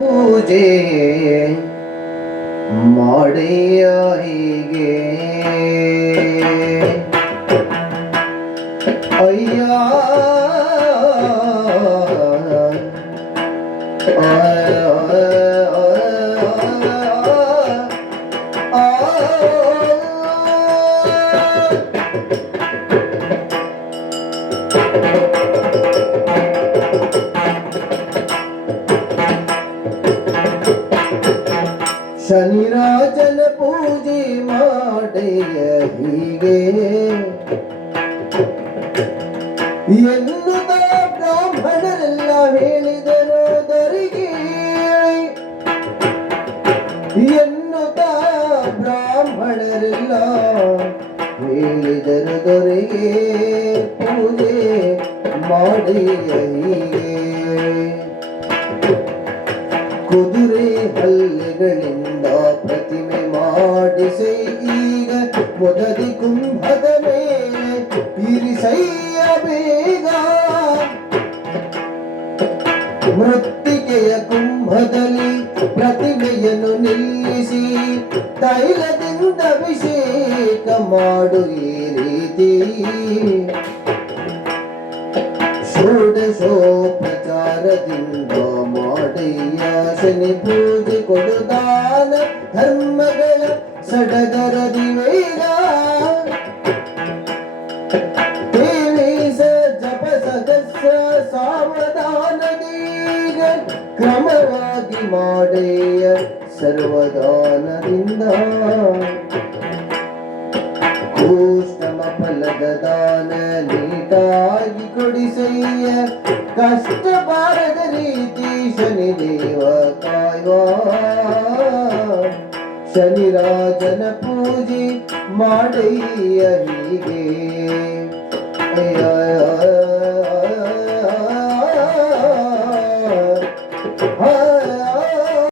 ಪೂಜೆ ಮಾಡಿಯ ಹೀಗೆ ಅಯ್ಯ ಶನಿರಾಜನ ಪೂಜೆ ಮಾಡೆಯ ಹೀಗೆ ಎನ್ನುತ್ತ ಬ್ರಾಹ್ಮಣರೆಲ್ಲ ಹೇಳಿದರು ದೊರೆಗೆ ಎನ್ನುತ್ತ ಬ್ರಾಹ್ಮಣರೆಲ್ಲ ಹೇಳಿದರು ದೊರೆಗೆ ಪೂಜೆ ಮಾಡೆಯ ಹೀಗೆ ಕುದುರೆ ಹಲ್ಲೆಗಳಿಂದ ಪ್ರತಿಮೆ ಮಾಡಿಸೈ ಈಗ ಮೊದಲಿ ಕುಂಭದ ಮೇಲೆ ಇರಿಸಯ್ಯ ಬೇಗ ಮೃತ್ತಿಕೆಯ ಕುಂಭದಲ್ಲಿ ಪ್ರತಿಮೆಯನ್ನು ನಿಲ್ಲಿಸಿ ತೈಲದಿಂದ ಅಭಿಷೇಕ ಮಾಡು ಈ ರೀತಿ ಷೋಡಶೋಪಚಾರದಿಂದ ಮಾಡಯ್ಯ ಶನಿ ಪೂಜೆ ಕೊಡುದಾನ ಧರ್ಮಗಳ ಸಡಗರದಿ ವೇಗ ತೇವೇಶ ಜಪ ಸದಸ್ಯ ಸಾವಧಾನದೀಗ ಕ್ರಮವಾಗಿ ಮಾಡಯ್ಯ ಸರ್ವದಾನದಿಂದ ಕೂಷ್ಟಮ ಫಲದ ದಾನ ನೀಟಾಗಿ ಕೊಡಿಸಯ್ಯ ಕಷ್ಟ ಬಾರದ ರೀತಿ ಶನಿದೇವ ಕಾಯ್ವಾ ಶನಿರಾಜನ ಪೂಜೆ ಮಾಡಯ್ಯ ಹೀಗೆ